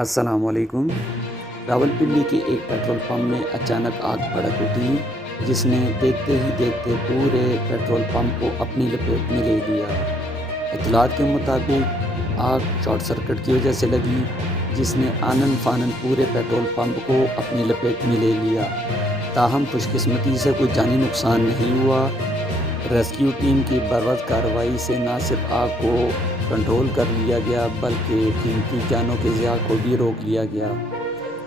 अस्सलामुअलैकुम। रावलपिंडी के एक पेट्रोल पंप में अचानक आग भड़क उठी, जिसने देखते ही देखते पूरे पेट्रोल पंप को अपनी लपेट में ले लिया। इत्तलात के मुताबिक आग शॉर्ट सर्किट की वजह से लगी, जिसने आनन फानन पूरे पेट्रोल पंप को अपनी लपेट में ले लिया। ताहम खुशकिस्मती से कोई जानी नुकसान नहीं हुआ। रेस्क्यू टीम की बर्वक्त कार्रवाई से न सिर्फ आग को कंट्रोल कर लिया गया, बल्कि कीमती जानों के ज़िया को भी रोक लिया गया।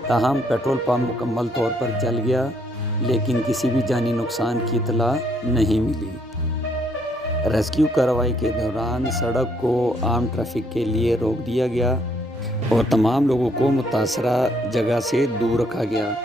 ताहम पेट्रोल पंप मुकम्मल तौर पर जल गया, लेकिन किसी भी जानी नुकसान की इत्तला नहीं मिली। रेस्क्यू कार्रवाई के दौरान सड़क को आम ट्रैफिक के लिए रोक दिया गया और तमाम लोगों को मुतासरा जगह से दूर रखा गया।